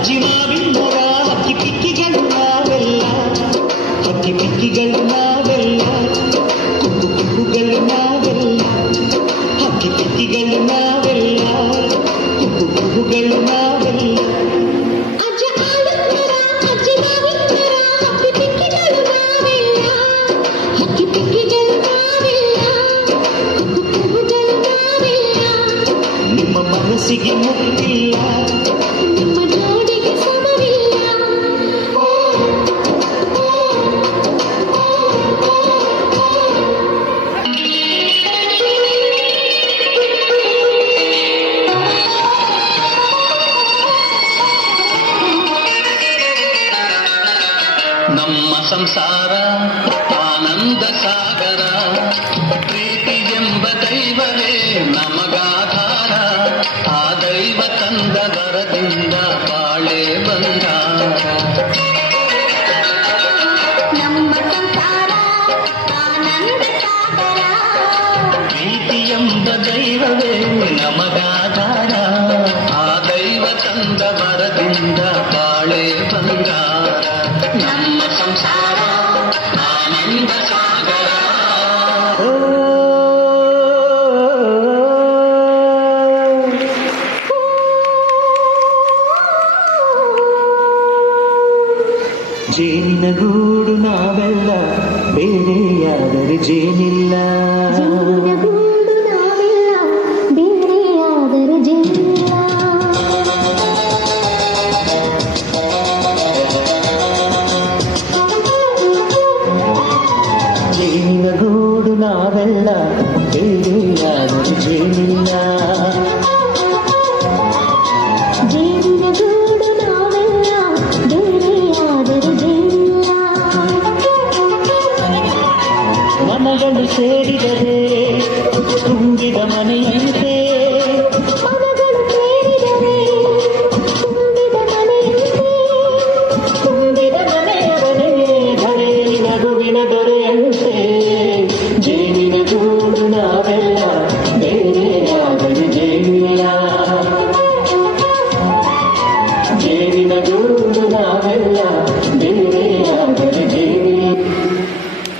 ಅಜ್ಜಿ ಮಾವಿನ ಮರ ಹಕ್ಕಿ ಪಿಕ್ಕಿಗಳು ನಾವೆಲ್ಲ ಹಕ್ಕಿ ಪಿಕ್ಕಿಗಳು ನಾವೆಲ್ಲ ಕುಕ್ಕು ಕುಕ್ಕುಗಳು ನಾವೆಲ್ಲ ಹಕ್ಕಿ ಪಿಕ್ಕಿಗಳು ನಾವೆಲ್ಲ ಕುಕ್ಕು ಕುಕ್ಕುಗಳು ನಾವೆಲ್ಲ ನಿಮ್ಮ ಮನಸ್ಸಿಗೆ ಮುಟ್ಟಿಲ್ಲ ನಿಮ್ಮ ಜೋಡಿಗೆ ಸಮವಿಲ್ಲ ನಮ್ಮ ಸಂಸಾರ ಆನಂದ ಸಾಗರ ಪ್ರೀತಿ ಎಂಬ ದೈವವೇ ನಮಗಾಧಾರ ಆ ದೈವ ತಂದ ವರದಿಂದ ಬಾಳೆ ಬಂಗಾರ ನಮ್ಮ ಸಂಸಾರ ಆನಂದ ಸಾಗರ ಪ್ರೀತಿ ಎಂಬ ದೈವವೇ ನಮಗಾಧಾರ ಆ ದೈವ ತಂದ ವರದಿಂದ ಬಾಳೆ ಬಂಗಾರ ನಮ್ಮ ಸಂಸಾರ ಆನಂದ ಸಾಗರ ಜೇನಿನ ಗೂಡು ನಾವೆಲ್ಲ ಬೇರೆಯಾದರೆ ಜೇನಿಲ್ಲ ಗೂಡು ನಾವಿಲ್ಲ ಬೇರೆಯಾದರೆ ಜೇನಿಲ್ಲ ಜೇನಿನ ಗೂಡು ನಾವೆಲ್ಲ ಬೇರೆಯಾದರೆ ಜೇನಿಲ್ಲ ಜೇನಿನ ಗೂಡು ನಾವೆಲ್ಲ ಬೇರೆಯಾದರೆ ಜೇನಿಲ್ಲ ಮನಗಳು ಸೇರಿದರೆ ತುಂಬಿದ ಮನೆಯಲ್ಲಿ